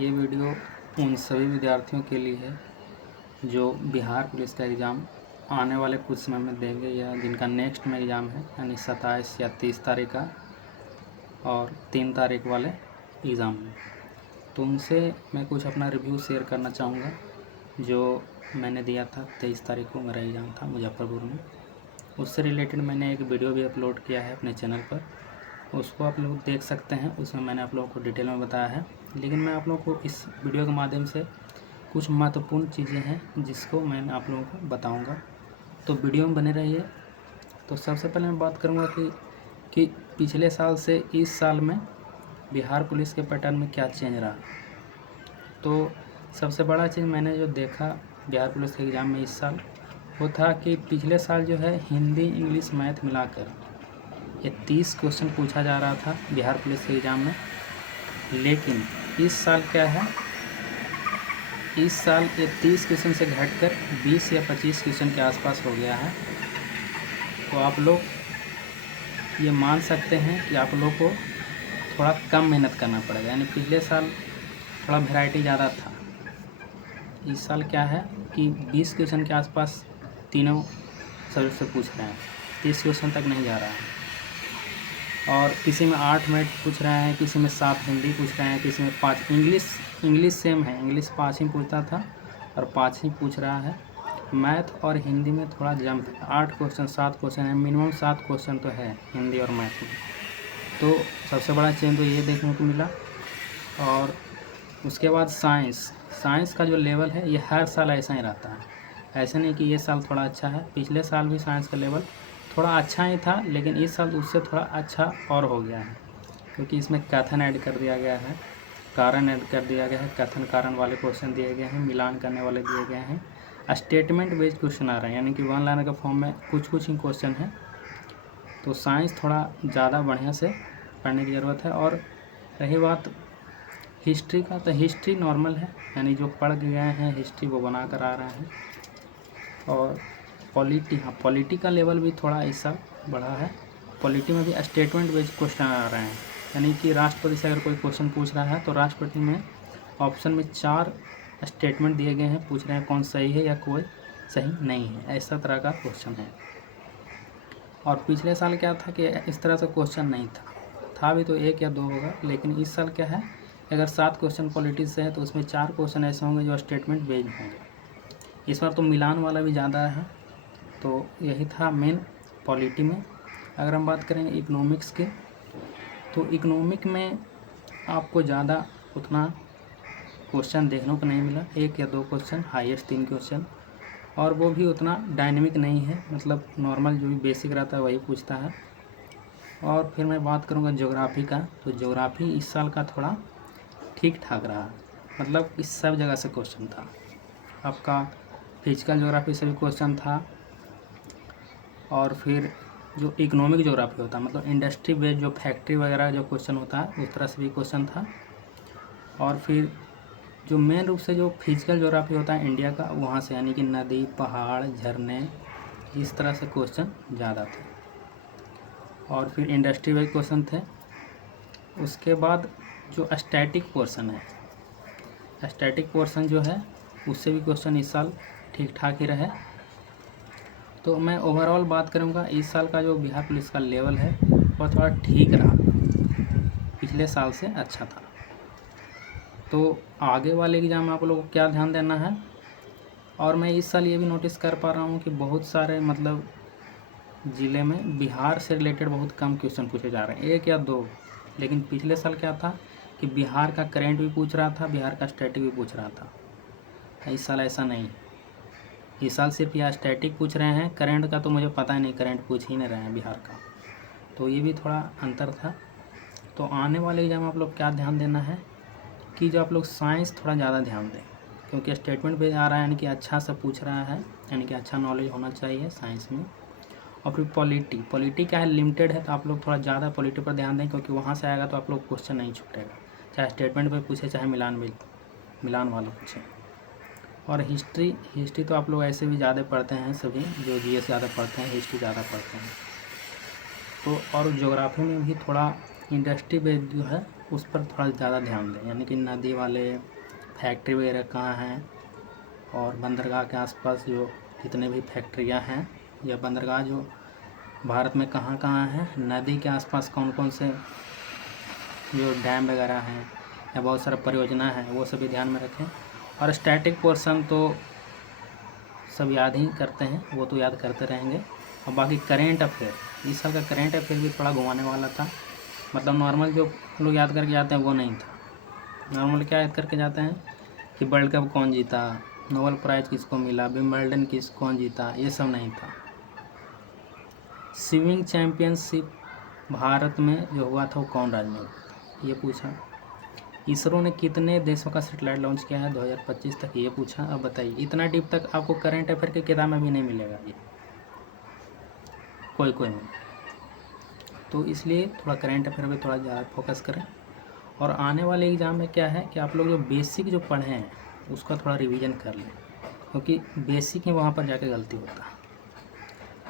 ये वीडियो उन सभी विद्यार्थियों के लिए है जो बिहार पुलिस का एग्ज़ाम आने वाले कुछ समय में देंगे या जिनका नेक्स्ट में एग्ज़ाम है, यानी 27 या 30 तारीख का और 3 तारीख वाले एग्ज़ाम में। तो उनसे मैं कुछ अपना रिव्यू शेयर करना चाहूँगा जो मैंने दिया था 23 तारीख को। मेरा एग्ज़ाम था मुजफ्फरपुर में। उससे रिलेटेड मैंने एक वीडियो भी अपलोड किया है अपने चैनल पर, उसको आप लोग देख सकते हैं। उसमें मैंने आप लोगों को डिटेल में बताया है, लेकिन मैं आप लोगों को इस वीडियो के माध्यम से कुछ महत्वपूर्ण चीज़ें हैं जिसको मैं आप लोगों को बताऊंगा। तो वीडियो में बने रहिए। तो सबसे पहले मैं बात करूंगा कि पिछले साल से इस साल में बिहार पुलिस के पैटर्न में क्या चेंज रहा। तो सबसे बड़ा चीज़ मैंने जो देखा बिहार पुलिस के एग्ज़ाम में इस साल, वो था कि पिछले साल जो है हिंदी, इंग्लिश, मैथ मिलाकर ये 30 क्वेश्चन पूछा जा रहा था बिहार पुलिस के एग्ज़ाम में। लेकिन इस साल क्या है, इस साल ये 30 क्वेश्चन से घटकर 20 या 25 क्वेश्चन के आसपास हो गया है। तो आप लोग ये मान सकते हैं कि आप लोग को थोड़ा कम मेहनत करना पड़ेगा। यानी पिछले साल थोड़ा वैरायटी ज़्यादा था, इस साल क्या है कि 20 क्वेश्चन के आसपास तीनों सब्जेक्ट से पूछ रहे हैं, 30 क्वेश्चन तक नहीं जा रहा है। और किसी में 8 मैथ पूछ रहे हैं, किसी में 7 हिंदी पूछ रहे हैं, किसी में 5 इंग्लिश सेम है, इंग्लिश 5 ही पूछता था और 5 ही पूछ रहा है। मैथ और हिंदी में थोड़ा जंप है, 8 क्वेश्चन 7 क्वेश्चन है, मिनिमम 7 क्वेश्चन तो है हिंदी और मैथ में। तो सबसे बड़ा चेंज तो ये देखने को मिला। और उसके बाद साइंस का जो लेवल है ये हर साल ऐसा ही रहता है, ऐसा नहीं कि ये साल थोड़ा अच्छा है। पिछले साल भी साइंस का लेवल थोड़ा अच्छा ही था, लेकिन इस साल उससे थोड़ा अच्छा और हो गया है, क्योंकि इसमें कथन ऐड कर दिया गया है, कारण ऐड कर दिया गया है, कथन कारण वाले क्वेश्चन दिए गए हैं, मिलान करने वाले दिए गए हैं, स्टेटमेंट बेस्ड क्वेश्चन आ रहे हैं, यानी कि वन लाइनर के फॉर्म में कुछ ही क्वेश्चन है। तो साइंस थोड़ा ज़्यादा बढ़िया से पढ़ने की ज़रूरत है। और रही बात हिस्ट्री का, तो हिस्ट्री नॉर्मल है, यानी जो पढ़ के गए हैं हिस्ट्री वो बना कर आ रहे हैं। और पॉलिटी का लेवल भी थोड़ा इस साल बढ़ा है। पॉलिटी में भी स्टेटमेंट बेस्ड क्वेश्चन आ रहे हैं, यानी कि राष्ट्रपति से अगर कोई क्वेश्चन पूछ रहा है तो राष्ट्रपति में ऑप्शन में 4 स्टेटमेंट दिए गए हैं, पूछ रहे हैं कौन सही है या कोई सही नहीं है, ऐसा तरह का क्वेश्चन है। और पिछले साल क्या था कि इस तरह से क्वेश्चन नहीं था भी तो 1 या 2 होगा, लेकिन इस साल क्या है, अगर 7 क्वेश्चन पॉलिटी से है तो उसमें 4 क्वेश्चन ऐसे होंगे जो स्टेटमेंट बेस्ड होंगे। इस बार तो मिलान वाला भी ज़्यादा है। तो यही था मेन पॉलिटी में। अगर हम बात करें इकोनॉमिक्स के, तो इकोनॉमिक में आपको ज़्यादा उतना क्वेश्चन देखने को नहीं मिला, 1 या 2 क्वेश्चन, हाईएस्ट 3 क्वेश्चन, और वो भी उतना डायनेमिक नहीं है, मतलब नॉर्मल जो भी बेसिक रहता है वही पूछता है। और फिर मैं बात करूँगा ज्योग्राफी का, तो ज्योग्राफी इस साल का थोड़ा ठीक ठाक रहा, मतलब इस सब जगह से क्वेश्चन था। आपका फिजिकल ज्योग्राफी से भी क्वेश्चन था, और फिर जो इकोनॉमिक ज्योग्राफी होता है, मतलब इंडस्ट्री बेस्ड जो फैक्ट्री वगैरह जो क्वेश्चन होता है उस तरह से भी क्वेश्चन था। और फिर जो मेन रूप से जो फिजिकल ज्योग्राफी होता है इंडिया का, वहाँ से यानी कि नदी, पहाड़, झरने, इस तरह से क्वेश्चन ज़्यादा थे। और फिर इंडस्ट्री बेस्ड क्वेश्चन थे। उसके बाद जो स्टैटिक पोर्शन है, स्टैटिक पोर्शन जो है उससे भी क्वेश्चन इस साल ठीक ठाक ही रहे। तो मैं ओवरऑल बात करूंगा, इस साल का जो बिहार पुलिस का लेवल है वह थोड़ा ठीक रहा, पिछले साल से अच्छा था। तो आगे वाले एग्ज़ाम में आप लोगों को क्या ध्यान देना है। और मैं इस साल ये भी नोटिस कर पा रहा हूँ कि बहुत सारे मतलब ज़िले में बिहार से रिलेटेड बहुत कम क्वेश्चन पूछे जा रहे हैं, 1 या 2। लेकिन पिछले साल क्या था कि बिहार का करेंट भी पूछ रहा था, बिहार का स्टैटिक भी पूछ रहा था। इस साल ऐसा नहीं, इस साल सिर्फ या स्टैटिक पूछ रहे हैं, करंट का तो मुझे पता ही नहीं, करंट पूछ ही नहीं रहे हैं बिहार का। तो ये भी थोड़ा अंतर था। तो आने वाले एग्जाम में आप लोग क्या ध्यान देना है कि जो आप लोग साइंस थोड़ा ज़्यादा ध्यान दें, क्योंकि स्टेटमेंट पे आ रहा है, यानी कि अच्छा से पूछ रहा है, यानी कि अच्छा नॉलेज होना चाहिए साइंस में। और फिर पॉलिटी क्या है, लिमिटेड है, तो आप लोग थोड़ा ज़्यादा पॉलिटी पर ध्यान दें, क्योंकि वहाँ से आएगा तो आप लोग क्वेश्चन नहीं छूटेगा, चाहे स्टेटमेंट पर पूछे चाहे मिलान वाला पूछे। और हिस्ट्री तो आप लोग ऐसे भी ज़्यादा पढ़ते हैं, सभी जो जीएस ज़्यादा पढ़ते हैं हिस्ट्री ज़्यादा पढ़ते हैं। तो और ज्योग्राफी में भी थोड़ा इंडस्ट्री बेस्ड जो है उस पर थोड़ा ज़्यादा ध्यान दें, यानी कि नदी वाले फैक्ट्री वगैरह कहाँ हैं, और बंदरगाह के आसपास जो जितने भी फैक्ट्रियाँ हैं या बंदरगाह जो भारत में कहाँ कहाँ हैं, नदी के आसपास कौन कौन से जो डैम वगैरह हैं या बहुत सारा परियोजना है, वो सभी ध्यान में रखें। और स्टैटिक पोर्शन तो सब याद ही करते हैं, वो तो याद करते रहेंगे। और बाकी करेंट अफेयर, इस साल का करेंट अफेयर भी थोड़ा घुमाने वाला था, मतलब नॉर्मल जो लोग याद करके जाते हैं वो नहीं था। नॉर्मल क्या याद करके जाते हैं कि वर्ल्ड कप कौन जीता, नोबेल प्राइज़ किसको मिला, विंबलडन कौन जीता, ये सब नहीं था। स्विमिंग चैम्पियनशिप भारत में जो हुआ था वो कौन राज्य में हुआ था, ये पूछा। इसरो ने कितने देशों का सैटेलाइट लॉन्च किया है 2025 तक, ये पूछा। अब बताइए, इतना डीप तक आपको करंट अफेयर की किताब में भी नहीं मिलेगा ये, कोई नहीं। तो इसलिए थोड़ा करंट अफेयर पे थोड़ा ज़्यादा फोकस करें। और आने वाले एग्ज़ाम में क्या है कि आप लोग जो बेसिक जो पढ़े हैं उसका थोड़ा रिवीजन कर लें, क्योंकि बेसिक ही वहाँ पर जाके गलती होता है।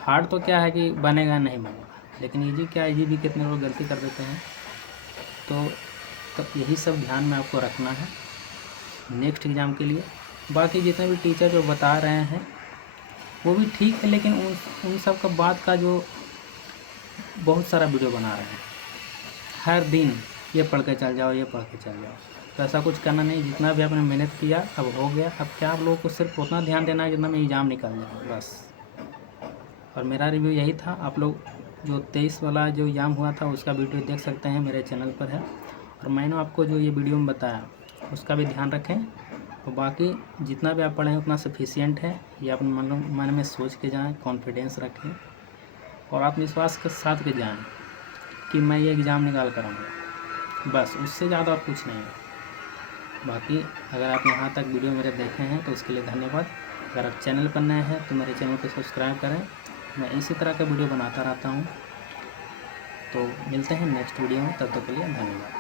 हार्ड तो क्या है कि बनेगा नहीं बनेगा, लेकिन ईजी क्या है, ईजी भी कितने लोग गलती कर देते हैं। तो यही सब ध्यान में आपको रखना है नेक्स्ट एग्ज़ाम के लिए। बाकी जितने भी टीचर जो बता रहे हैं वो भी ठीक है, लेकिन उन सब का बात का जो बहुत सारा वीडियो बना रहे हैं, हर दिन ये पढ़ के चल जाओ, ये पढ़ के चल जाओ, तो ऐसा कुछ करना नहीं। जितना भी आपने मेहनत किया अब हो गया, अब क्या आप लोगों को सिर्फ उतना ध्यान देना है जितना में एग्ज़ाम निकल जाए बस। और मेरा रिव्यू यही था। आप लोग जो 23 वाला जो एग्ज़ाम हुआ था उसका वीडियो देख सकते हैं, मेरे चैनल पर है। और मैंने आपको जो ये वीडियो में बताया उसका भी ध्यान रखें। और बाकी जितना भी आप पढ़ें उतना सफिशिएंट है, ये अपने मन में सोच के जाएं, कॉन्फिडेंस रखें और आत्मविश्वास के साथ के जाएं कि मैं ये एग्ज़ाम निकाल कर आऊँगा, बस उससे ज़्यादा और कुछ नहीं है। बाकी अगर आप यहाँ तक वीडियो मेरे देखे हैं तो उसके लिए धन्यवाद। अगर आप चैनल पर नए हैं तो मेरे चैनल को सब्सक्राइब करें, मैं इसी तरह का वीडियो बनाता रहता हूँ। तो मिलते हैं नेक्स्ट वीडियो में, तब तक के लिए धन्यवाद।